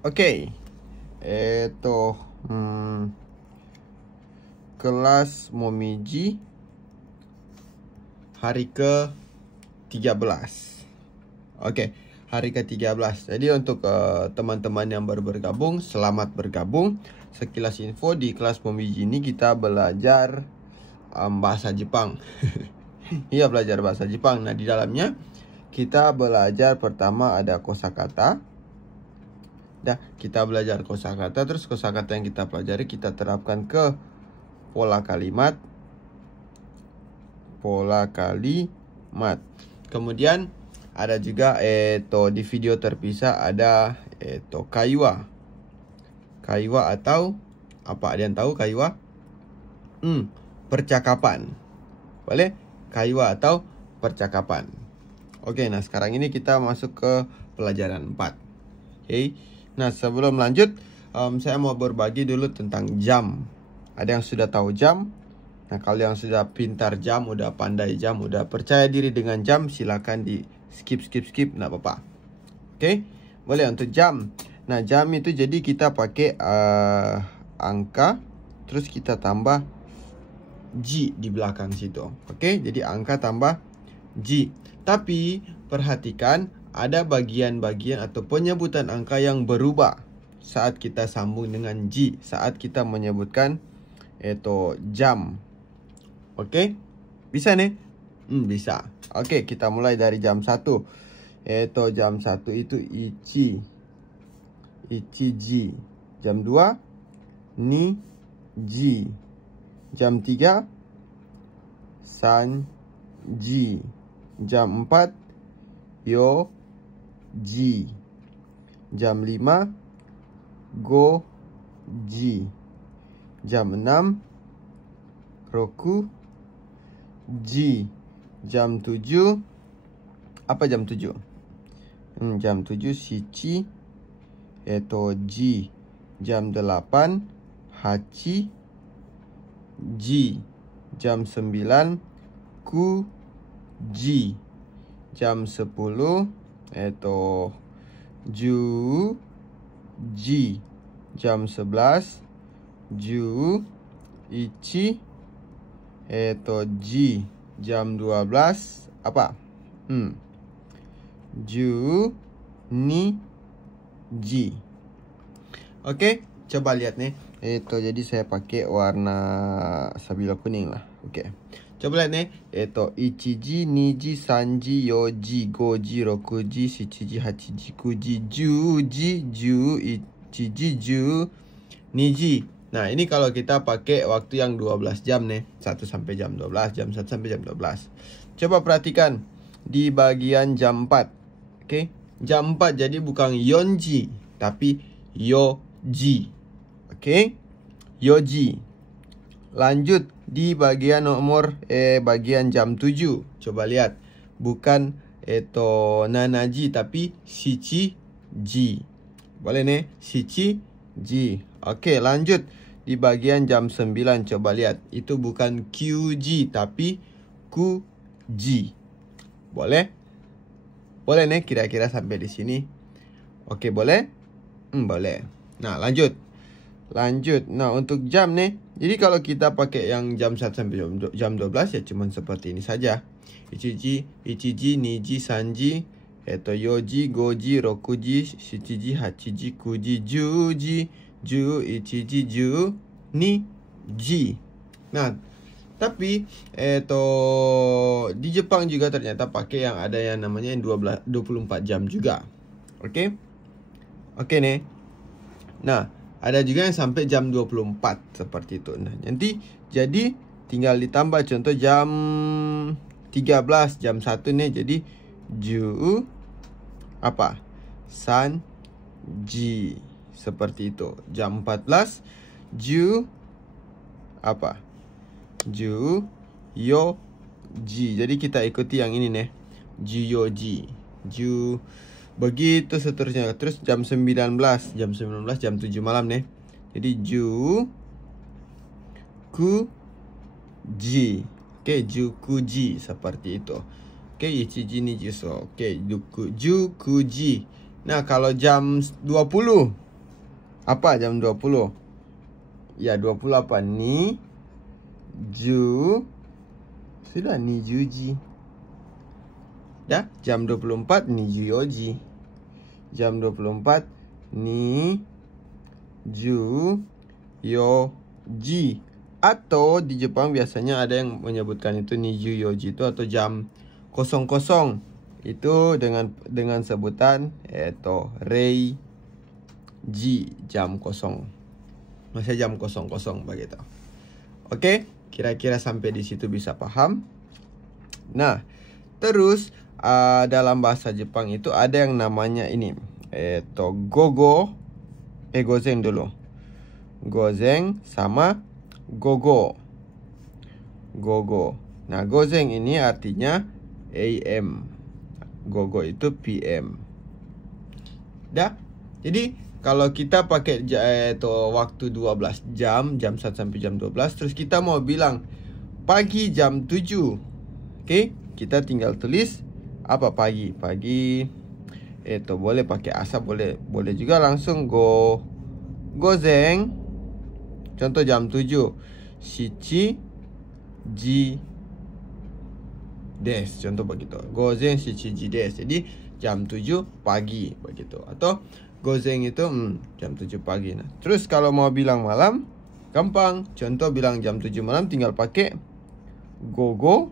Okey. Kelas Momiji hari ke-13. Okey, hari ke-13. Jadi untuk teman-teman yang baru bergabung, selamat bergabung. Sekilas info, di kelas Momiji ini kita belajar bahasa Jepang. Iya, belajar bahasa Jepang. Nah, di dalamnya kita belajar pertama ada kosakata. Kita belajar kosakata, terus kosakata yang kita pelajari kita terapkan ke pola kalimat. Kemudian ada juga di video terpisah ada kaiwa. Kaiwa atau apa, ada yang tahu kaiwa? Percakapan. Boleh? Kaiwa atau percakapan. Oke, nah sekarang ini kita masuk ke pelajaran 4. Oke. Nah, sebelum lanjut, saya mau berbagi dulu tentang jam. Ada yang sudah tahu jam? Nah, kalau yang sudah pintar jam, udah pandai jam, udah percaya diri dengan jam, silakan di skip, nggak apa-apa. Oke, boleh untuk jam. Nah, jam itu jadi kita pakai angka, terus kita tambah G di belakang situ. Oke, jadi angka tambah G. Tapi perhatikan, ada bagian-bagian atau penyebutan angka yang berubah saat kita sambung dengan G, saat kita menyebutkan jam. Oke, bisa nih? Bisa. Oke, kita mulai dari jam 1. Jam 1 itu ichi G. Jam 2 ni G. Jam 3 san G. Jam 4 yo G. Jam 5 go G. Jam 6 roku G. Jam 7 apa jam 7? Jam 7 shichi G. Jam 8 hachi G. Jam 9 ku G. Jam 10 ju G. Jam 11 ju ichi G. Jam 12 apa? Ju ni G. Oke, coba lihat nih. Jadi saya pakai warna sabila kuning lah. Oke. Coba lihat nih. Ichiji, niji, sanji, yoji, goji, rokuji, shichiji, hachiji, kuji, juji, ju, ichiji, ju, niji. Nah, ini kalau kita pakai waktu yang 12 jam nih. 1 sampai jam 12, jam 1 sampai jam 12. Coba perhatikan di bagian jam 4. Oke. Jam 4 jadi bukan yonji, tapi yoji. Oke. Yoji. Lanjut di bagian nomor bagian jam 7. Coba lihat. Bukan nanaji tapi shichiji. Boleh nih? Shichiji. Oke, lanjut di bagian jam 9. Coba lihat. Itu bukan QG tapi QG. Boleh? Boleh nih kira-kira sampai di sini. Oke, boleh? Boleh. Nah, lanjut. Nah, untuk jam nih. Jadi kalau kita pakai yang jam 1 sampai jam 12 ya cuman seperti ini saja. Ichiji, niji, sanji, yoji, goji, rokuji, shichiji, hachiji, kuji, juji, ju, ichiji, ju, ni, ji. Nah, tapi di Jepang juga ternyata pakai yang ada yang namanya 24 jam juga. Oke? Oke nih. Nah, ada juga yang sampai jam 24 seperti itu. Nah, nanti jadi tinggal ditambah contoh jam 13, jam 1 nih jadi ju apa? San ji. Seperti itu. Jam 14 ju apa? Ju yo ji. Jadi kita ikuti yang ini nih. Ju yo ji. Ju begitu seterusnya. Terus jam 19 jam 7 malam nih. Jadi ju ku ji. Oke, ju ku ji seperti itu. Oke, ichiji ni juso. Oke, ju ku ji. Nah, kalau jam 20 Apa jam 20? Ya, 20 apa? Ni ju. Sudah, ni juji. Dah, jam 24 ni ju yoji. Jam 24 ni ju yoji. Atau di Jepang biasanya ada yang menyebutkan itu ni ju yoji itu atau jam 00. Itu dengan sebutan rei ji, jam 0. Maksudnya jam 00 begitu. Oke, kira-kira sampai di situ bisa paham. Nah, terus dalam bahasa Jepang itu ada yang namanya ini, gozen dulu. Gozen sama gogo. Gogo. Nah, gozen ini artinya AM. Gogo itu PM. Dah. Jadi kalau kita pakai waktu 12 jam 1 sampai jam 12, terus kita mau bilang pagi jam 7. Oke, kita tinggal tulis apa pagi. Pagi boleh pakai asa, boleh juga langsung gozen. Contoh jam 7. Shichi ji des. Contoh begitu. Gozen shichi ji des. Jadi jam 7 pagi begitu. Atau gozen itu jam 7 pagi. Nah, terus kalau mau bilang malam gampang. Contoh bilang jam 7 malam tinggal pakai gogo.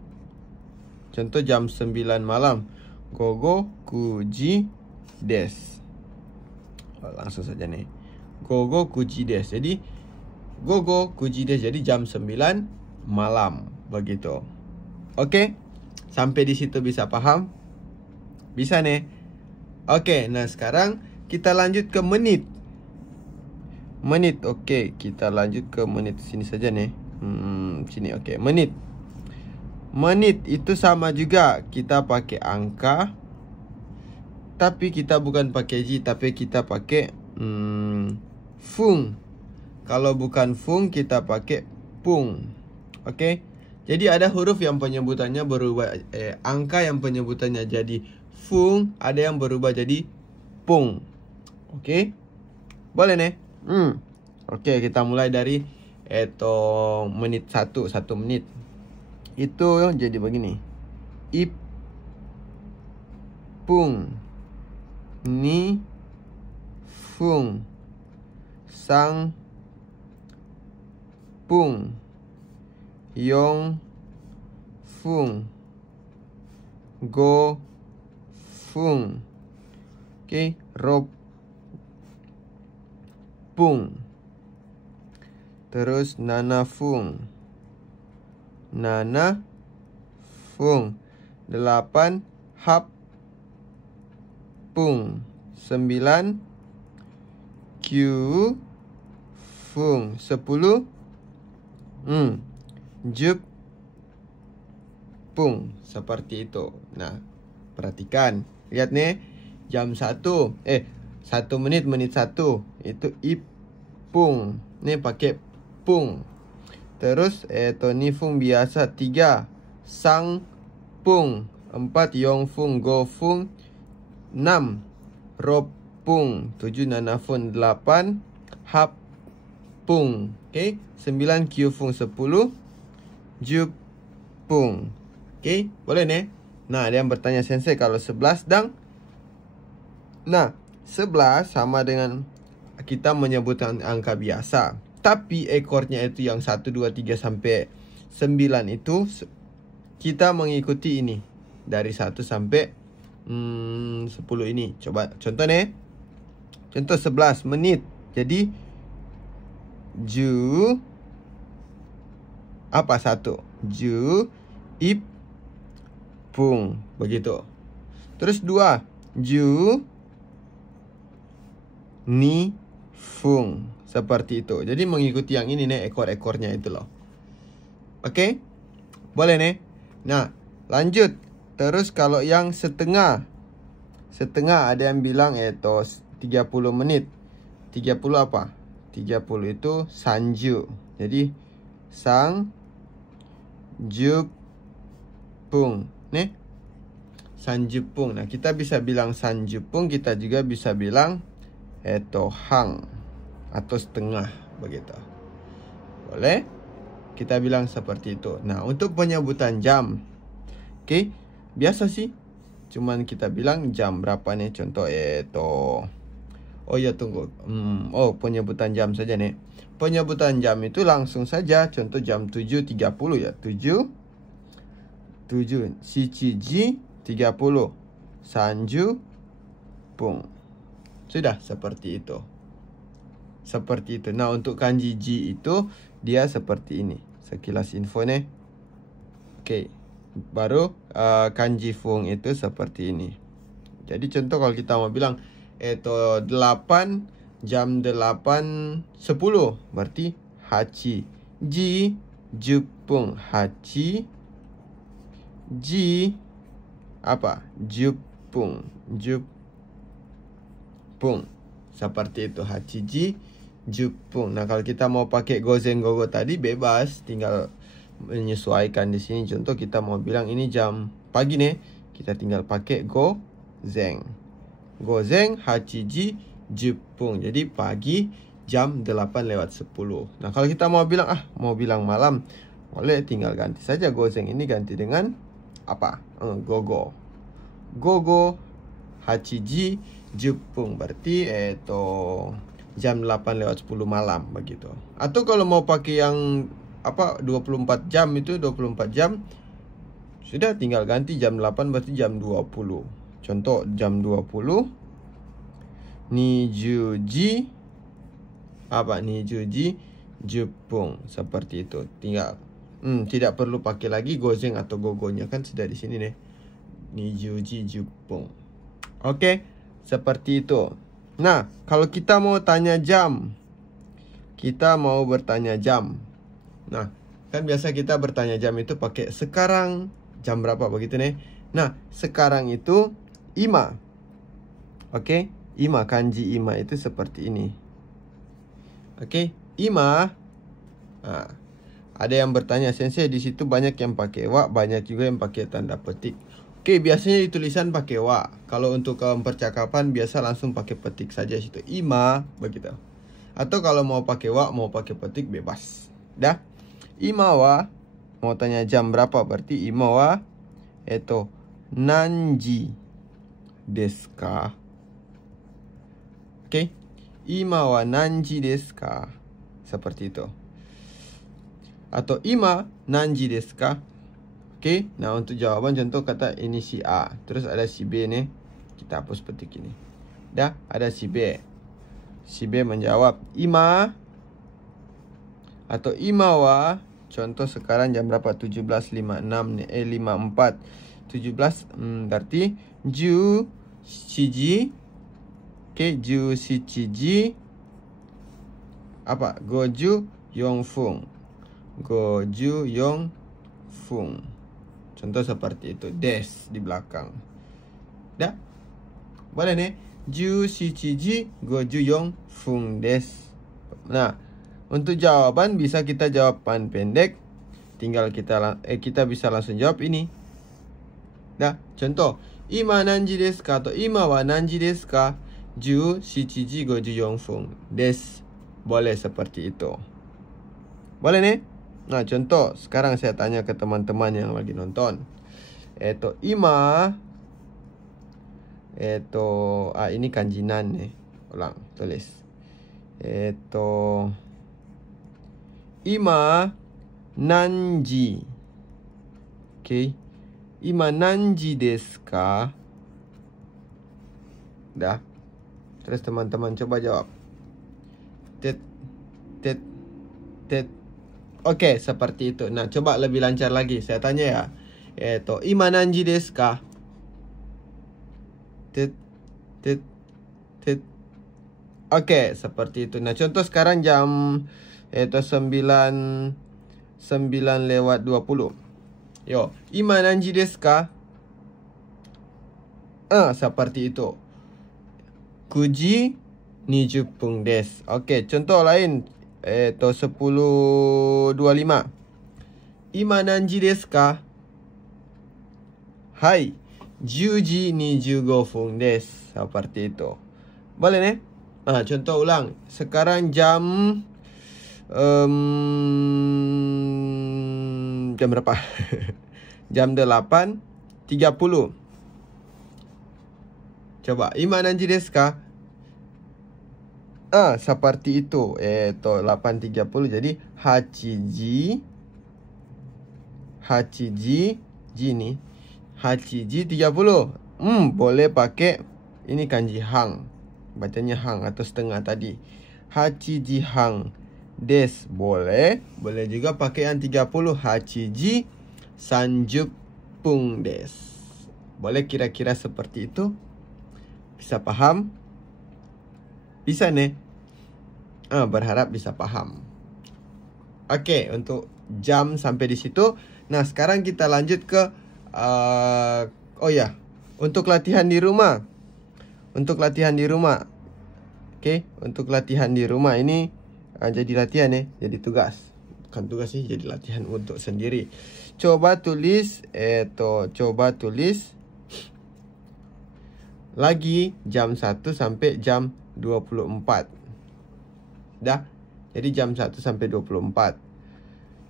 Contoh jam 9 malam. Gogo kuji des. Langsung saja nih. Gogo kuji des. Jadi gogo kuji des. Jadi jam 9 malam. Begitu. Oke. Sampai di situ bisa paham? Bisa nih. Oke, nah sekarang kita lanjut ke menit. Menit. Oke, kita lanjut ke menit. Sini saja nih. Sini. Oke, menit. Menit itu sama juga, kita pakai angka, tapi kita bukan pakai ji, tapi kita pakai fung. Kalau bukan fung, kita pakai pung. Oke. Jadi ada huruf yang penyebutannya berubah, angka yang penyebutannya jadi fung, ada yang berubah jadi pung. Oke. Boleh nih? Oke, kita mulai dari menit 1 menit. Itu jadi begini. Ip pung ni fung sang pung yong fung go fung. Oke, ro pung. Terus nana fung. Nana fung. 8 hap pung. 9 Q fung. 10 jup pung. Seperti itu. Nah, perhatikan. Lihat nih. Jam 1 1 menit 1 itu ip pung. Nih pakai pung. Terus ni fung biasa 3 sang pung. 4 yong fung go fung. 6 ro pung. 7 nana fung. 8 hap pung. Oke, 9 q fung. 10 jup pung. Oke, boleh nih. Nah, ada yang bertanya, sensei kalau 11 dang. Nah, 11 sama dengan kita menyebutkan angka biasa. Tapi ekornya itu yang 1, 2, 3 sampai 9 itu kita mengikuti ini. Dari 1 sampai 10 ini. Coba contoh nih. Contoh 11 menit. Jadi ju apa 1? Ju ip pung. Begitu. Terus 2 ju ni fung. Seperti itu. Jadi mengikuti yang ini nih, ekor-ekornya itu loh. Oke? Boleh nih. Nah, lanjut. Terus kalau yang setengah. Setengah ada yang bilang 30 menit. 30 apa? 30 itu sanju. Jadi sang ju pung. Nih. Sanju pung. Nah, kita bisa bilang sanju pung, kita juga bisa bilang hang. atau setengah begitu. Boleh? Kita bilang seperti itu. Nah, untuk penyebutan jam, oke, biasa sih. Cuman kita bilang jam berapa nih? Contoh oh ya, tunggu. Penyebutan jam saja nih. Penyebutan jam itu langsung saja. Contoh jam 7.30 ya. 7 Shichiji 30 Sanju Pung. Sudah seperti itu. Seperti itu. Nah, untuk kanji ji itu dia seperti ini. Sekilas info nih. Oke. Baru kanji fung itu seperti ini. Jadi contoh kalau kita mau bilang 8 jam 8.10 berarti hachi ji jupung. Hachi ji apa? Jupung. Jupung. Seperti itu. Hachi ji jupung. Nah, kalau kita mau pakai gozen gogo tadi bebas, tinggal menyesuaikan di sini. Contoh kita mau bilang ini jam pagi nih, kita tinggal pakai gozen. Gozen hachiji jupung. Jadi pagi jam 8:10. Nah, kalau kita mau bilang malam, boleh tinggal ganti saja gozen ini ganti dengan apa? Gogo. Gogo hachiji jupung berarti jam 8:10 malam begitu. Atau kalau mau pakai yang 24 jam itu 24 jam, sudah tinggal ganti jam 8 berarti jam 20. Contoh jam 20 nijuji nijuji jupung. Seperti itu. Tinggal tidak perlu pakai lagi gozen atau gogonya, kan sudah di sini nih. Nijuji jupung. Oke, seperti itu. Nah, kalau kita mau tanya jam, kita mau bertanya jam. Nah, kan biasa kita bertanya jam itu pakai sekarang jam berapa begitu nih. Nah, sekarang itu ima. Oke, ima, kanji ima itu seperti ini. Oke, ima. Nah, ada yang bertanya, sensei di situ banyak yang pakai wa, banyak juga yang pakai tanda petik. Oke, biasanya di tulisan pakai wa. Kalau untuk percakapan biasa langsung pakai petik saja situ. Ima begitu. Atau kalau mau pakai wa, mau pakai petik bebas. Dah. Ima wa mau tanya jam berapa berarti ima wa nanji desu ka? Oke. Ima wa nanji desu ka? Seperti itu. Atau ima nanji desu ka? Oke, nah untuk jawaban contoh kata ini si A, terus ada si B nih. Kita hapus petik ini. Dah, ada si B. Si B menjawab ima. Atau ima wa, contoh sekarang jam berapa? 17.56 nih, 54. 17 berarti ju shiji. Oke, ju shichiji apa? Goju yongfung. Goju yongfung. Contoh seperti itu. Des di belakang. Dah? Boleh nih. Ju shichiji goju yong fung des. Nah, untuk jawaban bisa kita jawaban pendek. Tinggal kita bisa langsung jawab ini. Dah? Contoh. Ima nanji desu ka? Atau ima wa nanji desu ka? Ju shichiji goju yong fung des. Boleh seperti itu. Boleh nih? Nah, contoh sekarang saya tanya ke teman-teman yang lagi nonton. Ima. Ini kanjinan nih. Ulang, tulis. Ima nanji. Oke. Ima nanji desu ka? Dah. Terus teman-teman coba jawab. Tet. Oke, seperti itu. Nah, coba lebih lancar lagi. Saya tanya ya. Ima nanji desu ka? Oke, seperti itu. Nah, contoh sekarang jam 9:20. Yo, ima nanji desu ka? Seperti itu. 9:20 desu. Oke, contoh lain. 10:25. Ima nanji desu ka? Hai, 10:25 desu. Seperti itu. Boleh nih? Contoh ulang. Sekarang jam jam berapa? Jam 8.30. Coba, ima nanti desu ka? Seperti itu. 8.30 jadi 8G ni 8G 30. Boleh pakai ini kanji hang. Bacanya hang atau setengah tadi. 8G hang des boleh. Boleh juga pakai yang 30. 8G 30 des. Boleh kira-kira seperti itu. Bisa paham? Bisa nih. Berharap bisa paham. Oke, untuk jam sampai di situ. Nah, sekarang kita lanjut ke untuk latihan di rumah. Untuk latihan di rumah. Oke, untuk latihan di rumah ini jadi latihan ya, jadi tugas. Bukan tugas sih, jadi latihan untuk sendiri. Coba tulis lagi jam 1 sampai jam 24. Dah. Jadi jam 1 sampai 24.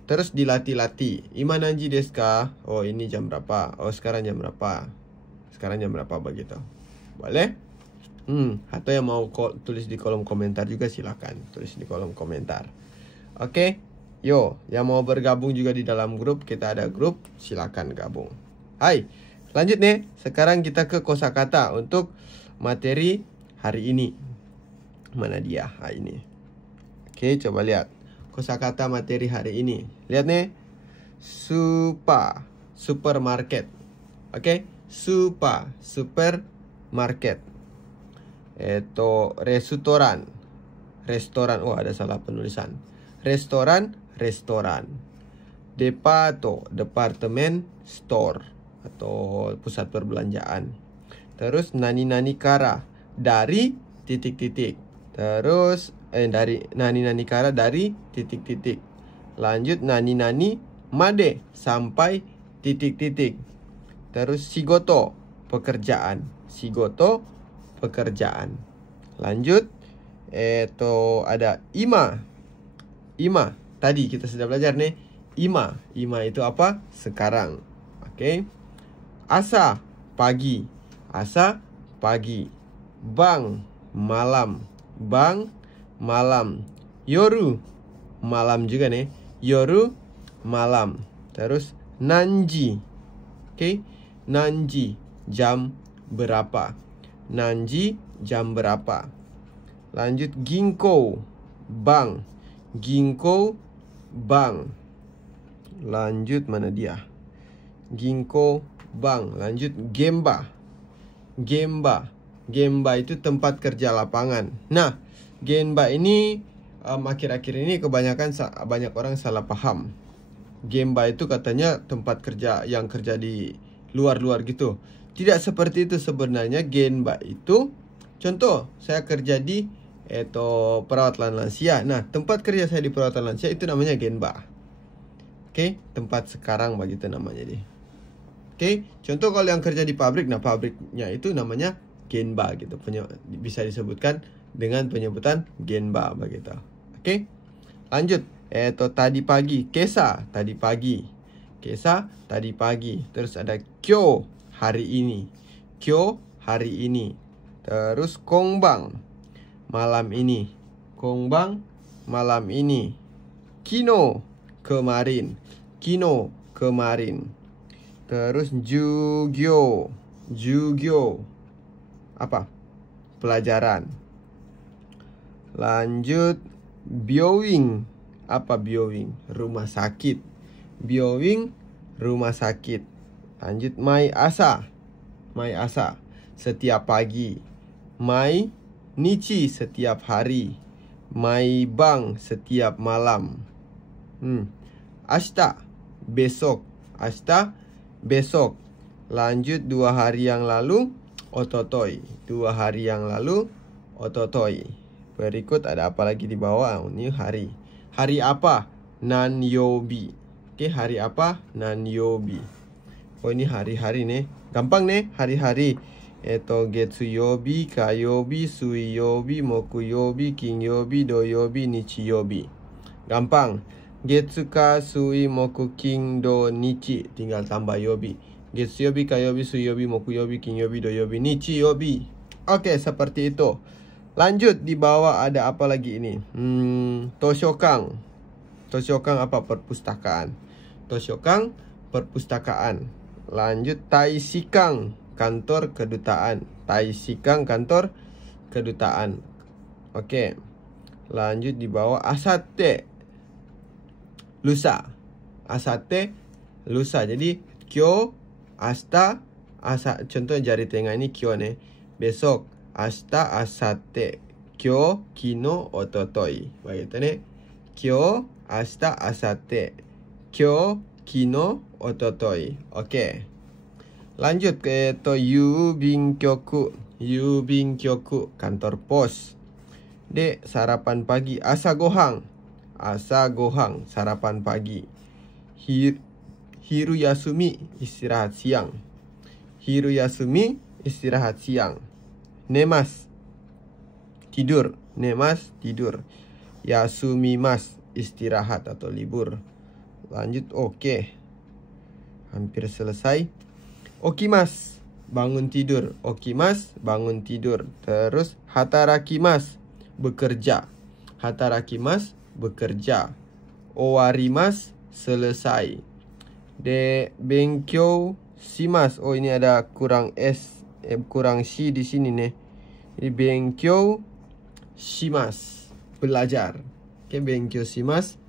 Terus dilatih-latih. Ima nanji desu ka? Oh, ini jam berapa? Oh, sekarang jam berapa? Sekarang jam berapa begitu. Boleh? Atau yang mau tulis di kolom komentar juga silakan. Tulis di kolom komentar. Oke? Yo, yang mau bergabung juga di dalam grup, kita ada grup, silakan gabung. Hai, lanjut nih. Sekarang kita ke kosakata untuk materi hari ini. Mana dia? Ini. Oke, coba lihat. Kosakata materi hari ini. Lihat nih. Supermarket. Oke, supermarket. Restoran. Oh, ada salah penulisan. Restoran. Departemen store atau pusat perbelanjaan. Terus nani kara dari titik-titik. Terus dari nani kara dari titik-titik. Lanjut nani made sampai titik-titik. Terus shigoto pekerjaan. Lanjut ada ima. Tadi kita sudah belajar nih. Ima itu apa? Sekarang. Oke. Asa pagi. Bang malam. Yoru malam juga nih. Yoru malam. Terus nanji. Oke. Nanji jam berapa? Lanjut ginko bank. Lanjut mana dia? Ginko bank. Lanjut gemba itu tempat kerja lapangan. Nah, gemba ini akhir-akhir ini kebanyakan banyak orang salah paham. Gemba itu katanya tempat kerja yang kerja di luar gitu. Tidak seperti itu sebenarnya. Gemba itu contoh, saya kerja di perawatan lansia. Nah, tempat kerja saya di perawatan lansia itu namanya genba. Oke, tempat sekarang begitu namanya deh. Oke, contoh kalau yang kerja di pabrik, nah pabriknya itu namanya genba gitu. Bisa disebutkan dengan penyebutan genba begitu. Oke. Lanjut. Tadi pagi, kesa tadi pagi. Terus ada kyo hari ini. Terus kongbang malam ini. Kino kemarin. Terus jugyo apa? Pelajaran. Lanjut byowing. Apa byowing? Rumah sakit. Rumah sakit. Lanjut mai asa. Setiap pagi. Mai nichi setiap hari. Mai bang setiap malam. Ashita besok. Lanjut 2 hari yang lalu. Ototoi. 2 hari yang lalu. Ototoi. Berikut ada apa lagi di bawah? Ini hari. Hari apa? Nanyobi. Oke, hari apa? Nanyobi. Oh, ini hari-hari nih. Gampang nih, hari-hari. Getsuyobi, kayobi, suiyobi, mokuyobi, kinyobi, doyobi, nichiyobi. Gampang. Getsu, ka, sui, moku, king, do, nichi. Tinggal tambah yobi. Getsuyobi, kayobi, suiyobi, mokuyobi, kinyobi, doyobi, nichiyobi. Oke, seperti itu. Lanjut, di bawah ada apa lagi ini? Toshokan. Toshokan apa? Perpustakaan. Toshokan, perpustakaan. Lanjut, taishikan, kantor kedutaan. Taishikan, kantor kedutaan. Oke. Lanjut di bawah, asate, lusa. Asate, lusa. Jadi kyo, asta, contoh jari tengah ini kyo nih. Besok, asta, asate. Kyo, kino, ototoi. Begitu nih. Kyo, asta, asate. Kyo, kino, ototoi. Oke. Lanjut ke yubinkyoku. Yubinkyoku, kantor pos. D, sarapan pagi. Asa gohang. Asa gohang, sarapan pagi. Hiru yasumi, istirahat siang. Hiru yasumi, istirahat siang. Nemas, tidur. Nemas, tidur. Yasumimas, istirahat atau libur. Lanjut, oke. Hampir selesai. Okimas, bangun tidur. Okimas, bangun tidur. Terus hatarakimas, bekerja. Hatarakimas, bekerja. Owarimas, selesai. De, benkyou shimas. Oh, ini ada kurang S, kurang shi di sini nih. Ini benkyou shimas, belajar. Oke, benkyou shimas,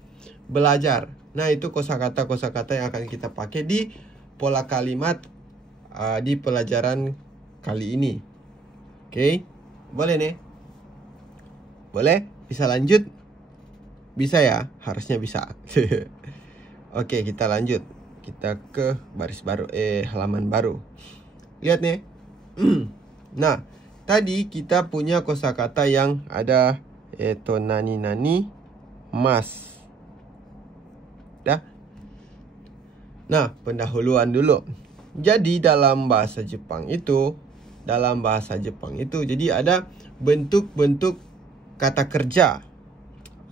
belajar. Nah, itu kosakata yang akan kita pakai di pola kalimat di pelajaran kali ini. Oke, boleh nih? Boleh? Bisa lanjut? Bisa ya? Harusnya bisa. Oke, kita lanjut. Kita ke baris baru, halaman baru. Lihat nih. Nah, tadi kita punya kosakata yang ada nani mas. Dah. Nah, pendahuluan dulu. Jadi dalam bahasa Jepang itu, jadi ada bentuk-bentuk kata kerja.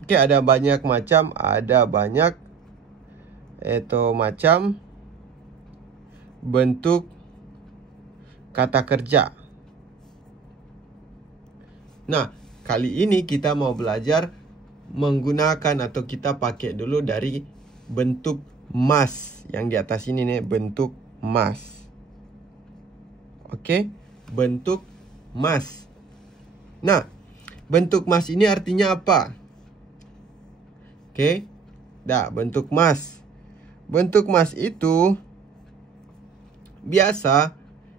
Oke, ada banyak macam, macam bentuk kata kerja. Nah, kali ini kita mau belajar menggunakan atau kita pakai dulu dari bentuk mas. Yang di atas ini nih, bentuk mas. Oke, bentuk mas. Nah, bentuk mas ini artinya apa? Oke, bentuk mas. Bentuk mas itu biasa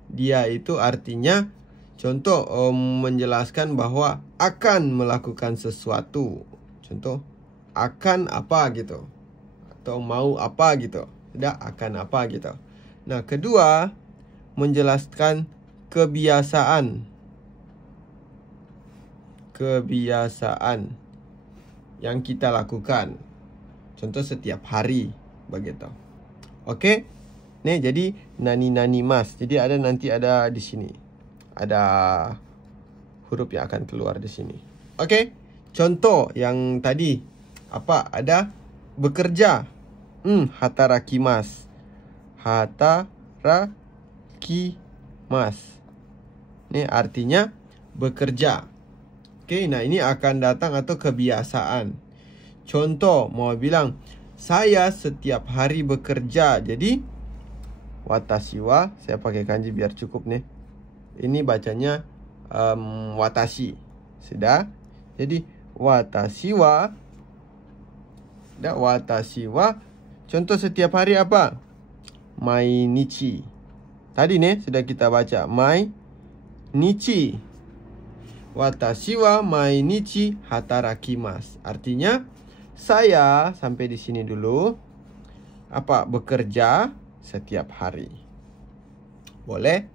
dia itu artinya, contoh menjelaskan bahwa akan melakukan sesuatu. Contoh, akan apa gitu. Atau mau apa gitu. Tidak, akan apa gitu. Nah, kedua, menjelaskan kebiasaan. Kebiasaan yang kita lakukan. Contoh setiap hari. Begitu. Oke. Nih, jadi nani mas. Jadi nanti ada di sini. Ada huruf yang akan keluar di sini. Oke. Contoh yang tadi apa? Ada bekerja. Hatarakimas. Hatarakimas. Ini artinya bekerja. Oke, nah ini akan datang atau kebiasaan. Contoh mau bilang, saya setiap hari bekerja. Jadi watashi wa, saya pakai kanji biar cukup nih. Ini bacanya watashi. Sudah. Jadi watashi wa. Contoh setiap hari apa? Mainichi. Tadi nih sudah kita baca. Mainichi. Watashi wa mainichi hatarakimasu. Artinya saya sampai di sini dulu. Apa? Bekerja setiap hari. Boleh?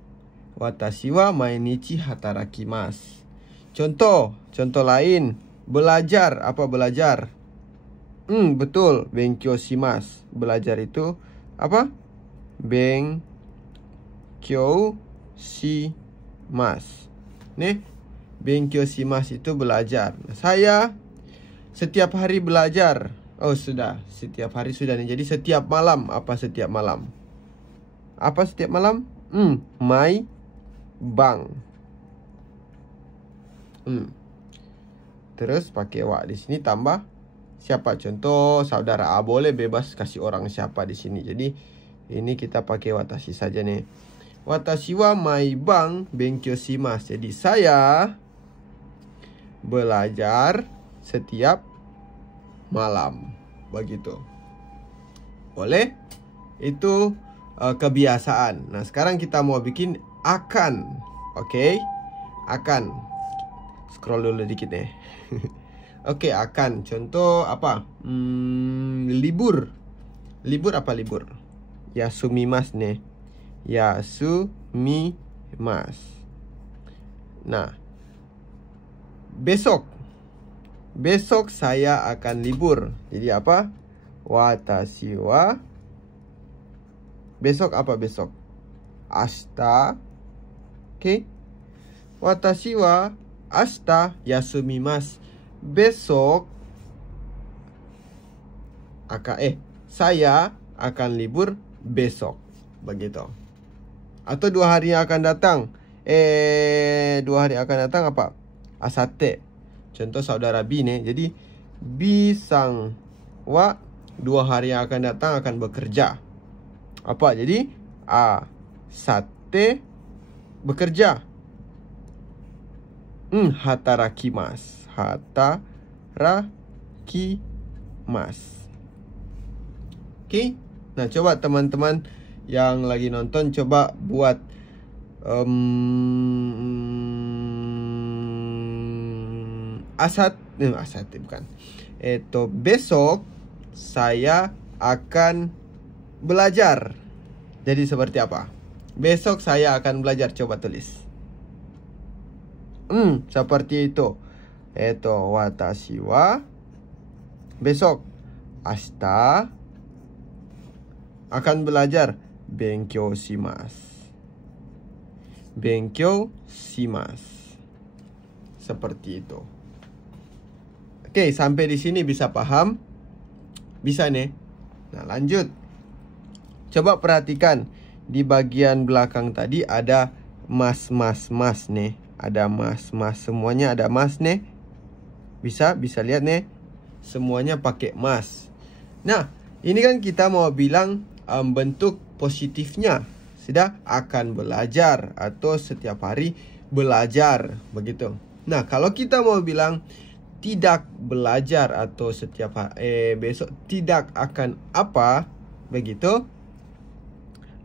Watashi wa mainichi hatarakimasu. Contoh lain. Belajar. Apa belajar? Betul. Benkyou shimasu. Belajar itu apa? Benkyou shimasu. mas. Nih, benkyo shimasu itu belajar. Saya setiap hari belajar. Oh, sudah. Setiap hari sudah nih. Jadi setiap malam. Apa setiap malam? Apa setiap malam? Mai bang. Terus pakai wa di sini tambah siapa? Contoh saudara A, boleh bebas kasih orang siapa di sini. Jadi ini kita pakai watashi saja nih. Watashi wa mai bang benkyou shimasu. Jadi saya belajar setiap malam. Begitu. Boleh? Itu kebiasaan. Nah, sekarang kita mau bikin akan. Oke? Akan. Scroll dulu dikit nih. Oke, akan. Contoh apa? Libur. Libur apa libur? Yasumimasu nih. Yasumimasu. Nah, besok. Besok saya akan libur. Jadi apa? Watashi wa. Besok apa besok? Ashita. Oke. Watashi wa ashita yasumimasu. Besok saya akan libur besok. Begitu. Atau 2 hari yang akan datang. 2 hari akan datang apa? Asate. Contoh saudara B nih. Jadi B sang wa 2 hari yang akan datang akan bekerja. Apa? Jadi asate bekerja. Hatarakimasu. Hatarakimasu. Oke. Nah, coba teman-teman yang lagi nonton coba buat bukan. Besok saya akan belajar. Jadi seperti apa? Besok saya akan belajar. Coba tulis. Seperti itu. Watashi wa besok ashita akan belajar benkyou shimasu. Benkyou shimasu. Seperti itu. Oke, sampai di sini bisa paham? Bisa nih. Nah, lanjut. Coba perhatikan di bagian belakang tadi ada mas nih. Ada mas, semuanya ada mas nih. Bisa lihat nih. Semuanya pakai mas. Nah, ini kan kita mau bilang bentuk positifnya. Sudah akan belajar atau setiap hari belajar. Begitu. Nah, kalau kita mau bilang tidak belajar atau setiap hari, besok tidak akan apa. Begitu.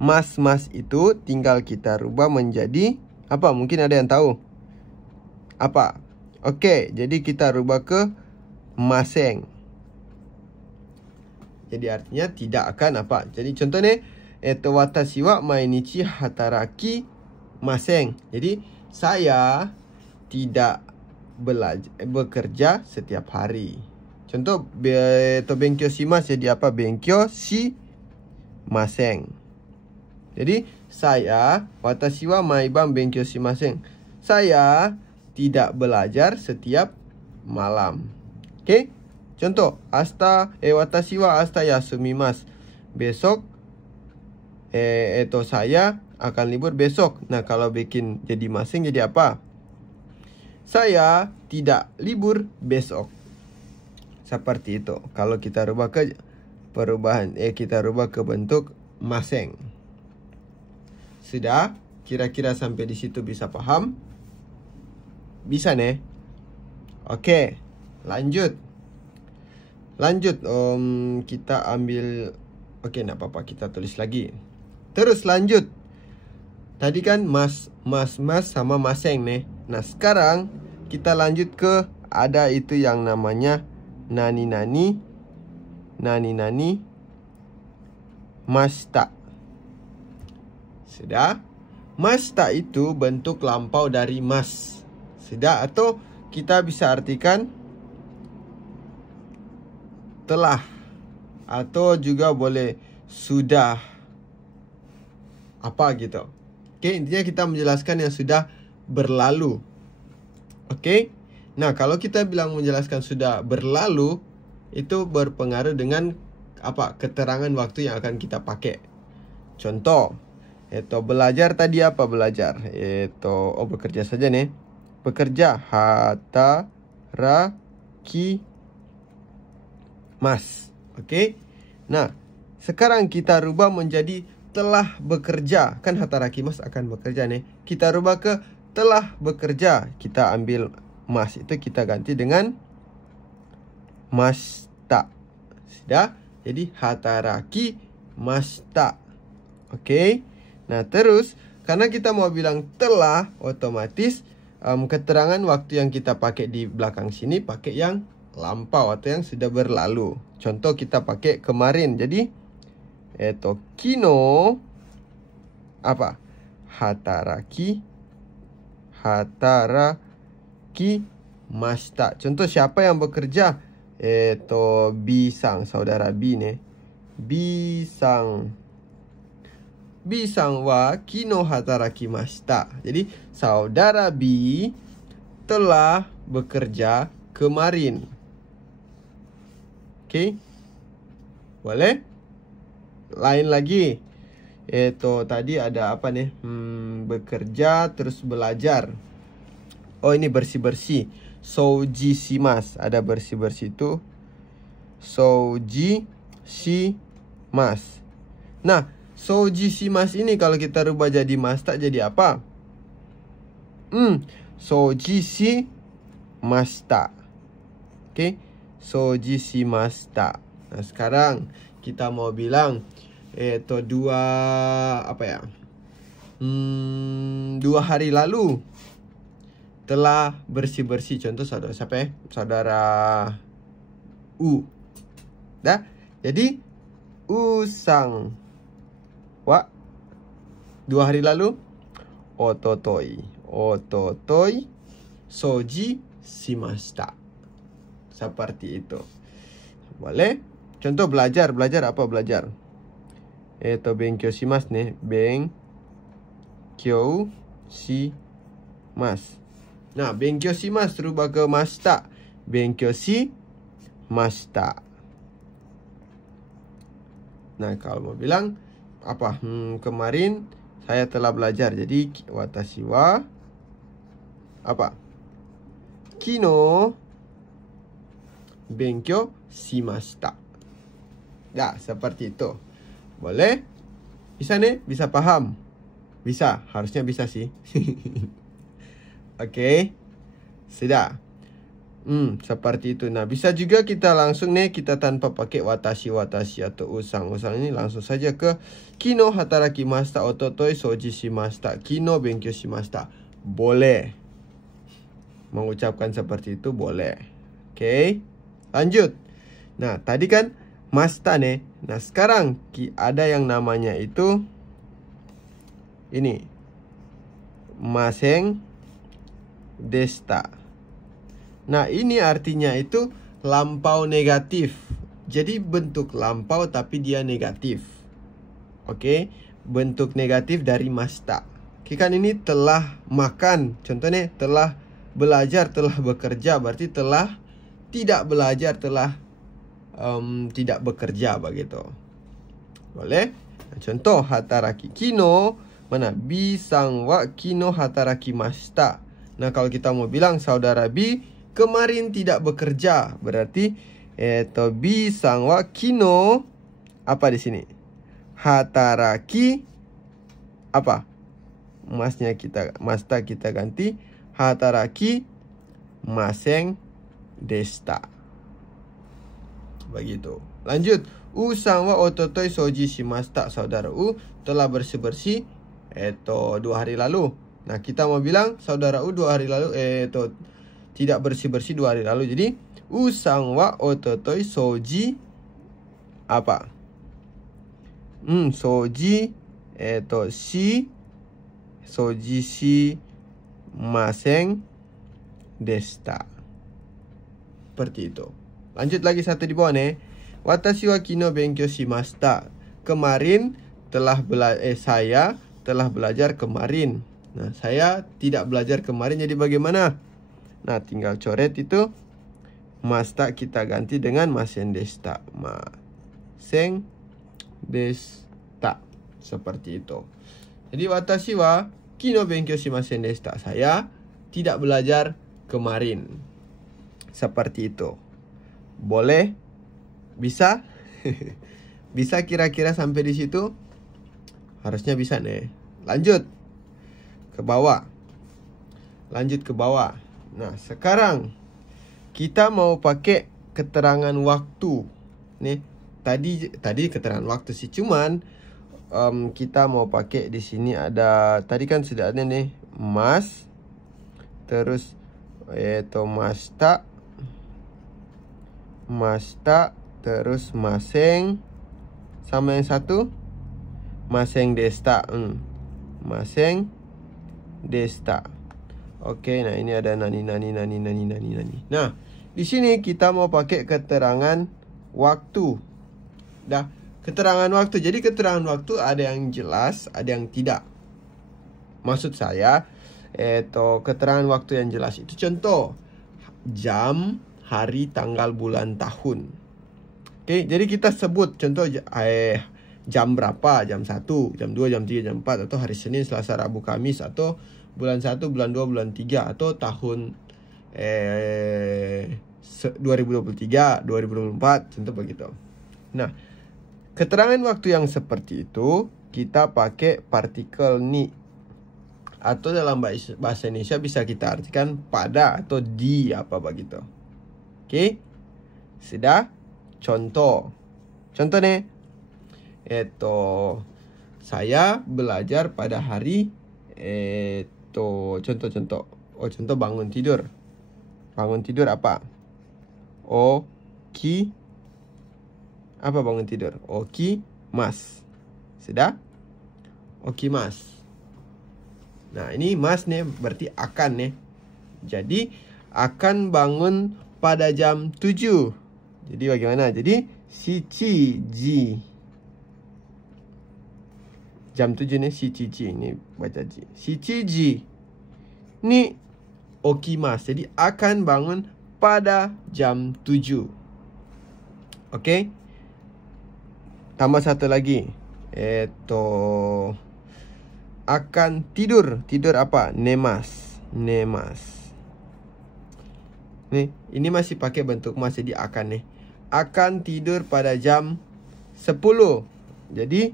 Mas itu tinggal kita rubah menjadi apa? Mungkin ada yang tahu. Apa? Oke, jadi kita rubah ke maseng. Jadi artinya tidak akan apa? Jadi contoh nih, watashi wa mainichi hataraki maseng. Jadi saya tidak bekerja setiap hari. Contoh benkyou shimasu jadi apa? Benkyou shimaseng. Jadi saya watashi wa maiban benkyou shimaseng. Saya tidak belajar setiap malam. Oke? Contoh, watashi wa ashita yasumimasu. Besok saya akan libur besok. Nah, kalau bikin jadi masing jadi apa? Saya tidak libur besok. Seperti itu. Kalau kita rubah ke kita rubah ke bentuk masing. Sudah? Kira-kira sampai di situ bisa paham? Bisa nih. Oke, lanjut. Kita ambil. Oke, enggak apa-apa, kita tulis lagi. Terus lanjut. Tadi kan mas sama maseng nih. Nah, sekarang kita lanjut ke ada itu yang namanya nani mashita. Sudah? Mashita itu bentuk lampau dari mas. Sudah, atau kita bisa artikan telah, atau juga boleh sudah apa gitu. Oke, intinya kita menjelaskan yang sudah berlalu. Oke. Nah, kalau kita bilang menjelaskan sudah berlalu, itu berpengaruh dengan apa? Keterangan waktu yang akan kita pakai. Contoh, belajar tadi apa belajar? Bekerja saja nih. Bekerja hataraki mas. Oke. Nah, sekarang kita rubah menjadi telah bekerja. Kan hataraki mas akan bekerja nih. Kita rubah ke telah bekerja. Kita ambil mas itu kita ganti dengan mashita. Sudah? Jadi hataraki mashita. Oke. Nah, terus karena kita mau bilang telah, otomatis keterangan waktu yang kita pakai di belakang sini pakai yang lampau atau yang sudah berlalu. Contoh kita pakai kemarin. Jadi kino apa? Hataraki mashita. Contoh siapa yang bekerja? B-sang, saudara B nih. B-sang wa kino hataraki mashita. Jadi saudara B telah bekerja kemarin. Oke. Boleh? Lain lagi. Tadi ada apa nih? Bekerja terus belajar. Oh, ini bersih-bersih. Souji shimasu. Ada bersih-bersih itu. Souji shimasu. Nah, souji shimasu ini kalau kita rubah jadi mashita jadi apa? Souji shimashita. Oke. Souji shimashita. Nah, sekarang kita mau bilang dua hari lalu telah bersih-bersih. Contoh saudara siapa ya? Saudara U. Dah? Jadi U-sang wa 2 hari lalu ototoi souji shimashita. Seperti itu. Boleh? Contoh belajar. Belajar apa belajar? Benkyou shimasu nih. Benkyou shimasu. Nah, benkyou shimasu rubah ke mashita. Benkyou shimashita. Nah, kalau mau bilang apa? Kemarin saya telah belajar. Jadi watashi wa apa? Kino benkyou shimashita. Ya, seperti itu. Boleh? Bisa nih? Bisa paham? Bisa, harusnya bisa sih. Oke. Sudah. Seperti itu. Nah, bisa juga kita langsung nih, kita tanpa pakai watashi atau usang ini langsung saja ke kino hataraki mashita, ototoi souji shimashita, kino benkyou shimashita. Boleh. Mengucapkan seperti itu boleh. Oke. Lanjut. Nah, tadi kan mashita nih. Nah, sekarang ada yang namanya itu ini. Maseng deshita. Nah, ini artinya itu lampau negatif. Jadi bentuk lampau tapi dia negatif. Oke, bentuk negatif dari mashita. Oke, kan ini telah makan. Contohnya telah belajar, telah bekerja. Berarti telah tidak belajar, telah tidak bekerja begitu. Boleh? Nah, contoh hataraki kino. Mana? B-sang wa kino hataraki mashita. Nah, kalau kita mau bilang saudara B kemarin tidak bekerja, berarti B-sang wa kino apa di sini? Hataraki apa? Mashita kita ganti hataraki maseng deshita. Begitu. Lanjut. U-sang wa ototoi souji shimashita. Saudara U telah bersih-bersih 2 hari lalu. Nah, kita mau bilang saudara U 2 hari lalu tidak bersih-bersih 2 hari lalu. Jadi U-sang wa ototoi souji apa? Souji souji shimaseng deshita. Seperti itu. Lanjut lagi satu di bawah nih. Watashi wa kino benkyou shimashita. Kemarin telah saya telah belajar kemarin. Nah, saya tidak belajar kemarin, jadi bagaimana? Nah, tinggal coret itu. Masta kita ganti dengan masen desta. Masen desta. Seperti itu. Jadi watashi wa kino benkyou shimasen desta. Saya tidak belajar kemarin. Seperti itu. Boleh? Bisa? Bisa kira-kira sampai di situ? Harusnya bisa nih. Lanjut ke bawah. Lanjut ke bawah. Nah, sekarang kita mau pakai keterangan waktu. Nih, tadi keterangan waktu sih, cuman kita mau pakai di sini ada, tadi kan sudah ada nih, mas, terus masta, terus maseng, sama yang satu maseng desta. Maseng desta. Oke, nah ini ada nani. Nah, di sini kita mau pakai keterangan waktu. Dah, keterangan waktu. Jadi keterangan waktu ada yang jelas, ada yang tidak. Maksud saya, keterangan waktu yang jelas itu contoh jam, hari, tanggal, bulan, tahun. Oke, jadi kita sebut contoh jam berapa, jam 1, jam 2, jam 3, jam 4, atau hari Senin, Selasa, Rabu, Kamis, atau bulan 1, bulan 2, bulan 3, atau tahun 2023, 2024, contoh begitu. Nah, keterangan waktu yang seperti itu kita pakai partikel ni, atau dalam bahasa Indonesia bisa kita artikan pada atau di, apa begitu. Oke, sudah. Contoh nih, saya belajar pada hari contoh bangun tidur apa? Apa bangun tidur? Okimasu. Sudah? Okimasu. Nah, ini mas nih berarti akan nih. Jadi akan bangun pada jam 7. Jadi bagaimana? Jadi shichiji. Jam 7 nih, shichiji. Ini baca ji. Shichiji ni okimasu. Jadi akan bangun pada jam 7. Oke. Tambah satu lagi. Akan tidur. Tidur apa? Nemas. Nih, ini masih pakai bentuk mas, jadi akan nih. Akan tidur pada jam 10. Jadi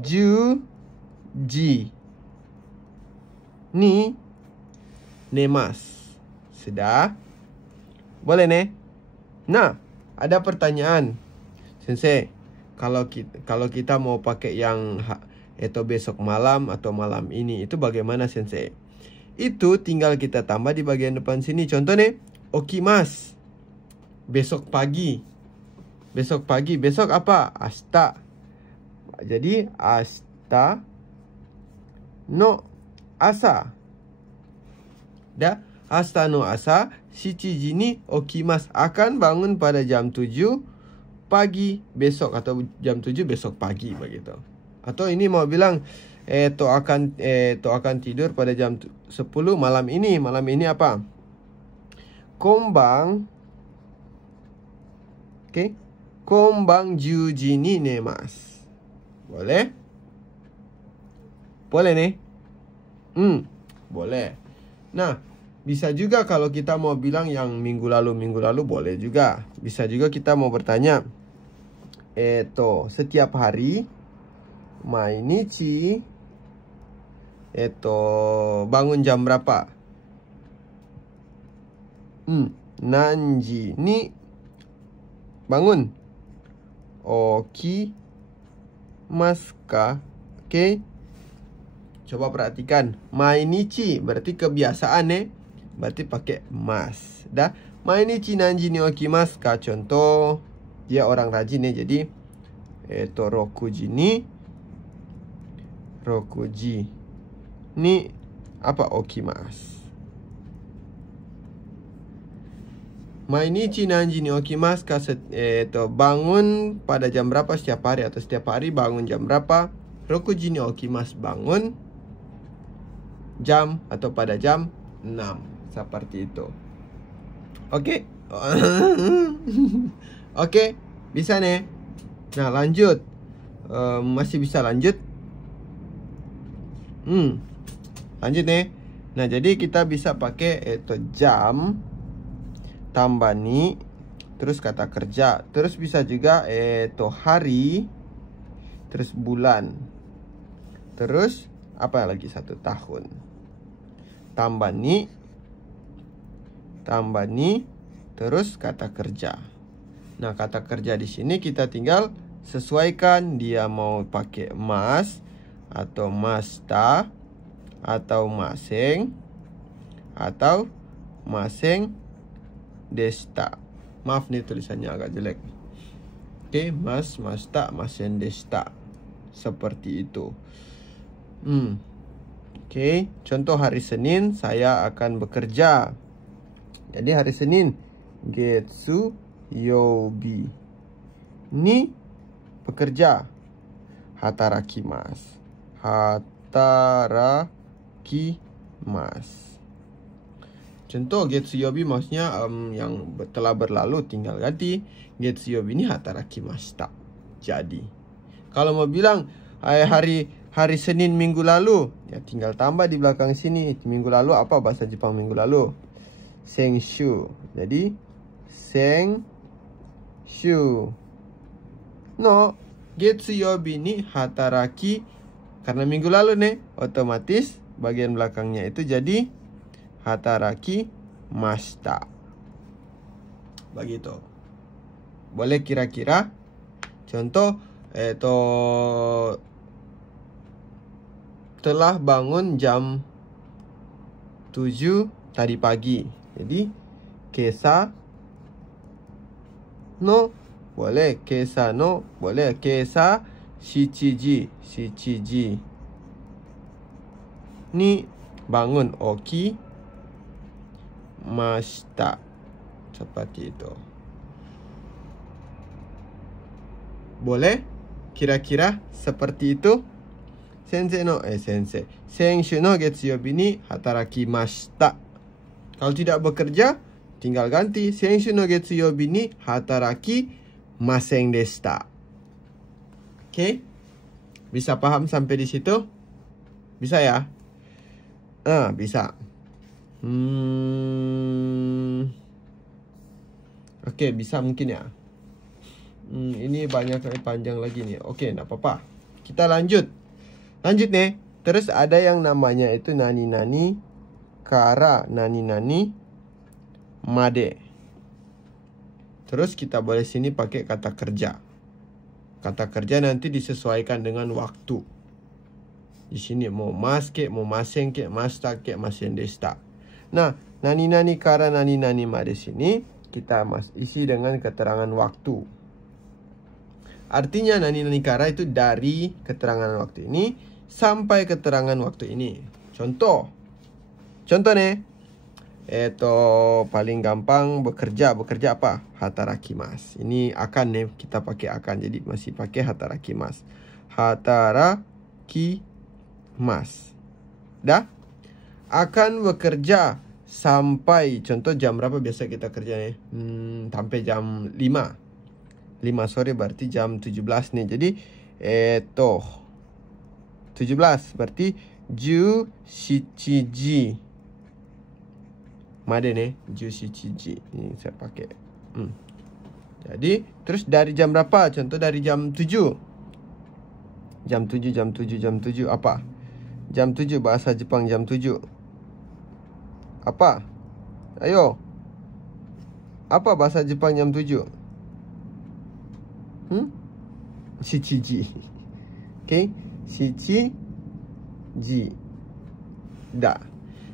juji ni nemas. Sudah? Boleh nih? Nah, ada pertanyaan. Sensei, kalau kita mau pakai yang besok malam atau malam ini, itu bagaimana sensei? Itu tinggal kita tambah di bagian depan sini. Contoh nih, okimasu. Besok pagi. Besok apa? Asta. Jadi asta no asa. Dah, asta no asa shichiji ni okimasu. Akan bangun pada jam 7 pagi besok, atau jam 7 besok pagi begitu. Atau ini mau bilang akan tidur pada jam 10 malam ini. Malam ini apa? Konbang. Oke. Konbang 10時に寝ます. Boleh? Boleh nih? Boleh. Nah, bisa juga kalau kita mau bilang yang minggu lalu boleh juga. Bisa juga kita mau bertanya, setiap hari, mainichi, bangun jam berapa? Nanji ni bangun. Okimasu ka? Oke. Coba perhatikan. Mainichi berarti kebiasaan nih. Berarti pakai mas. Dah. Mainichi nanji ni okimasu ka? Contoh, dia orang rajin nih. Jadi rokuji ni apa? Okimasu. Mainichi nanji ni okimasu ka? Bangun pada jam berapa setiap hari, atau setiap hari bangun jam berapa? Rokuji ni okimasu, bangun jam atau pada jam 6. Seperti itu. Oke. Oke, bisa nih. Nah, lanjut. Masih bisa lanjut. Lanjut nih. Nah, jadi kita bisa pakai itu jam tambah ni, terus kata kerja. Terus bisa juga itu hari, terus bulan. Terus apa lagi satu tahun. Tambah ni, terus kata kerja. Nah, kata kerja di sini kita tinggal sesuaikan dia mau pakai mas atau masta atau maseng atau maseng desta. Maaf nih tulisannya agak jelek. Oke, mas, masta, maseng desta. Seperti itu. Oke, contoh hari Senin saya akan bekerja. Jadi hari Senin getsu yobi ni bekerja. Hatarakimasu. Hatarakimasu. Contoh getsu yobi maksudnya yang telah berlalu, tinggal ganti getsu yobi ni hatarakimashita. Jadi kalau mau bilang hari Senin minggu lalu, ya tinggal tambah di belakang sini. Minggu lalu apa bahasa Jepang minggu lalu? Senshu. Jadi senshu no getsu yobi ni hataraki. Karena minggu lalu nih, otomatis bagian belakangnya itu jadi hataraki mashita. Begitu. Boleh kira-kira contoh telah bangun jam 7 tadi pagi. Jadi kesa no boleh, kesa no boleh, kesa shichiji ni bangun, oki mashita. Seperti itu. Boleh? Kira-kira seperti itu. Sensei. Senshu no getsuyobi ni hatarakimashita. Kalau tidak bekerja, tinggal ganti. Senshu no getsuyobi ni hatarakimaseng deshita. Oke? Bisa paham sampai di situ? Bisa ya? Bisa. Oke, bisa mungkin ya. Ini banyak panjang lagi nih. Oke, enggak apa-apa. Kita lanjut. Lanjut nih. Terus ada yang namanya itu nani-nani kara nani-nani made. Terus kita boleh sini pakai kata kerja. Kata kerja nanti disesuaikan dengan waktu. Di sini mau mas ke, mau maseng ke, masta ke, maseng desta. Nah, nani-nani kara nani-nani made sini kita isi dengan keterangan waktu. Artinya nani-nani kara itu dari keterangan waktu ini sampai keterangan waktu ini. Contoh nih. Paling gampang bekerja apa? Hatarakimasu. Ini akan nih, kita pakai akan. Jadi masih pakai hatarakimasu. Hatarakimasu. Dah? Akan bekerja sampai, contoh jam berapa biasa kita kerja nih? Sampai jam 5 sore berarti jam 17 nih. Jadi 17 berarti ju shichiji made nih, ju shichiji. Ini saya pakai. Jadi terus dari jam berapa? Contoh dari jam 7. Jam 7 apa? Jam 7 bahasa Jepang jam 7. Apa? Ayo. Apa bahasa Jepang jam 7? Shichiji. Oke, shichiji. Da.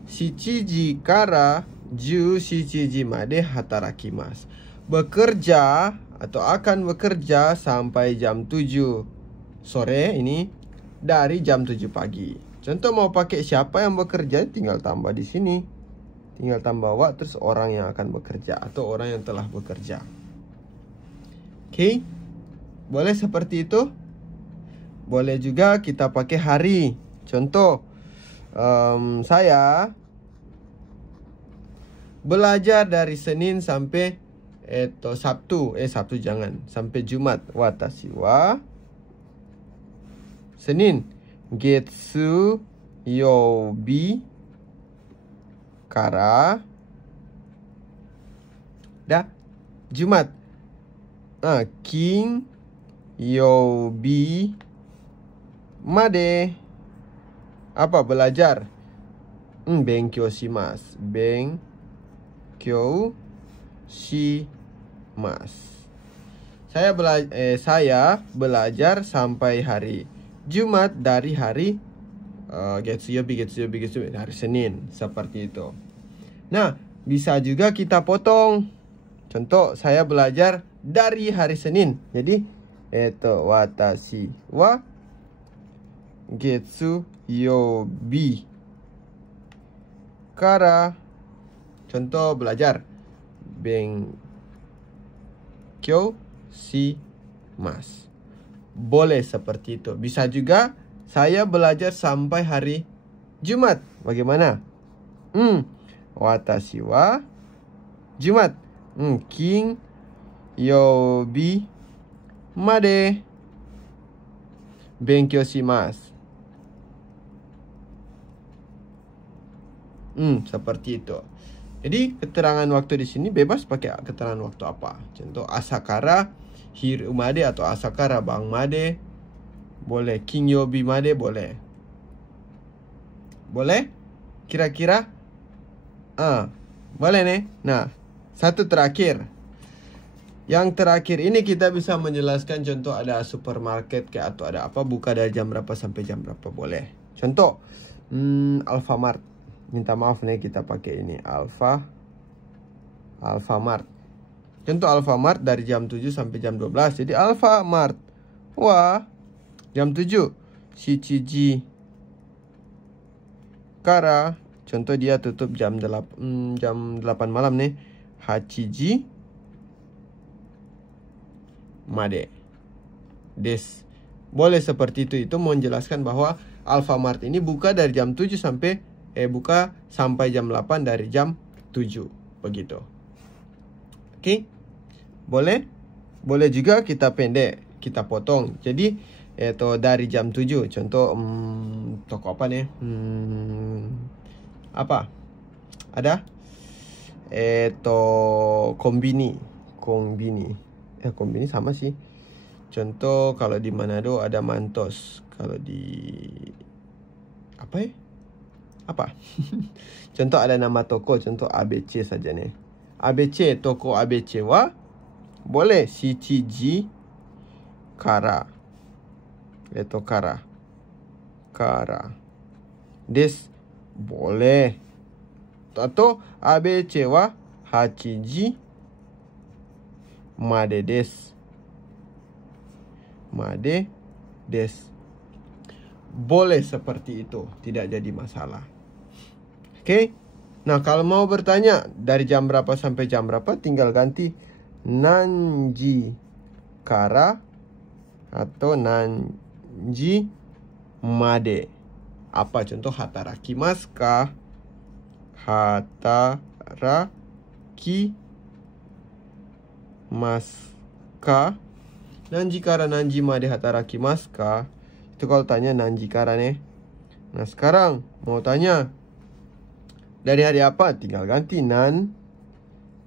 Shichiji kara 17時まで働きます. Bekerja atau akan bekerja sampai jam 7 sore ini dari jam 7 pagi. Contoh mau pakai siapa yang bekerja, tinggal tambah di sini. Tinggal tambah wa terus orang yang akan bekerja atau orang yang telah bekerja. Oke? Boleh seperti itu? Boleh juga kita pakai hari. Contoh Saya belajar dari Senin sampai Sabtu. Sabtu jangan. Sampai Jumat. Watashi wa Senin. Getsu yobi kara. Dah. Jumat. Kin yobi made. Apa belajar? Benkyou shimasu. Benkyou shimasu. Saya belajar sampai hari Jumat dari hari Getsuyobi hari Senin. Seperti itu. Nah, bisa juga kita potong. Contoh, saya belajar dari hari Senin. Jadi, watashi wa Getsuyobi kara. Contoh belajar. Benkyou shimasu. Boleh seperti itu. Bisa juga saya belajar sampai hari Jumat. Bagaimana? Watashi wa Jumat. Kin yobi made benkyou shimasu. Seperti itu. Jadi keterangan waktu di sini bebas pakai keterangan waktu apa. Contoh asakara hiru made atau asakara bang made. Boleh. Kinyobi made boleh. Boleh? Kira-kira? Boleh nih. Nah, satu terakhir. Yang terakhir ini kita bisa menjelaskan contoh ada supermarket kayak atau ada apa buka dari jam berapa sampai jam berapa boleh. Contoh Alfamart. Minta maaf nih kita pakai ini Alfamart. Contoh Alfamart dari jam 7 sampai jam 12. Jadi Alfamart wa jam 7 shichiji kara. Contoh dia tutup jam 8 malam nih. Hachiji made des. Boleh seperti itu. Itu menjelaskan bahwa Alfamart ini buka dari jam 7 sampai buka sampai jam 8 dari jam 7. Begitu. Oke. Boleh? Boleh juga kita pendek, kita potong. Jadi dari jam 7. Contoh toko apa nih? Apa? Ada? Kombini. Kombini sama sih. Contoh kalau di Manado ada Mantos. Kalau di apa ya? Apa? Contoh ada nama toko. Contoh ABC saja nih. ABC, toko ABC wa boleh shichiji kara. Kara des boleh. Atau ABC wa hachiji made des. Made des. Boleh seperti itu. Tidak jadi masalah. Oke. Nah, kalau mau bertanya dari jam berapa sampai jam berapa, tinggal ganti nanji kara atau nanji made. Apa contoh hatarakimasu ka? Hatarakimasu ka? Nanji kara nanji made hatarakimasu ka? Itu kalau tanya nanji kara nih. Nah, sekarang mau tanya dari hari apa? Tinggal ganti nan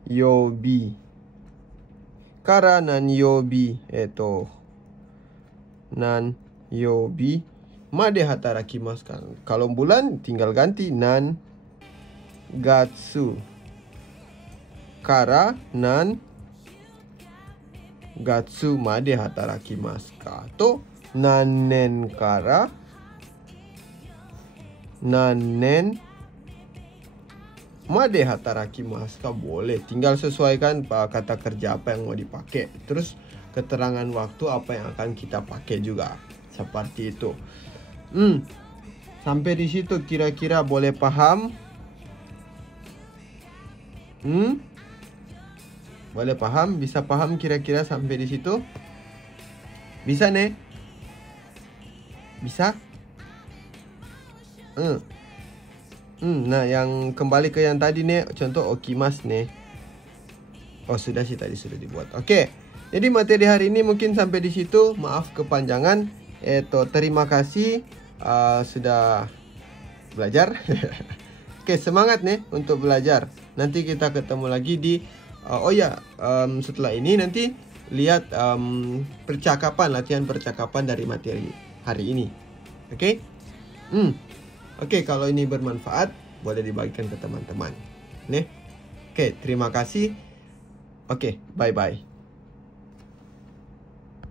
yobi kara nan yobi nan yobi made hatarakimasu kan. Kalau bulan tinggal ganti nan gatsu kara nan gatsu made hatarakimasu ka. Atau nannen kara nannen made hatarakimasu ka. Boleh. Tinggal sesuaikan kata kerja apa yang mau dipakai. Terus keterangan waktu apa yang akan kita pakai juga. Seperti itu. Sampai di situ kira-kira boleh paham? Boleh paham? Bisa paham kira-kira sampai di situ? Bisa nih? Bisa? Nah, yang kembali ke yang tadi nih, contoh okimas nih. Oh, sudah sih tadi sudah dibuat. Oke. Jadi materi hari ini mungkin sampai di situ. Maaf kepanjangan. Terima kasih sudah belajar. Oke, semangat nih untuk belajar. Nanti kita ketemu lagi di setelah ini nanti lihat percakapan, latihan percakapan dari materi hari ini. Oke? Oke, kalau ini bermanfaat boleh dibagikan ke teman-teman. Nih. Oke, terima kasih. Oke, bye-bye.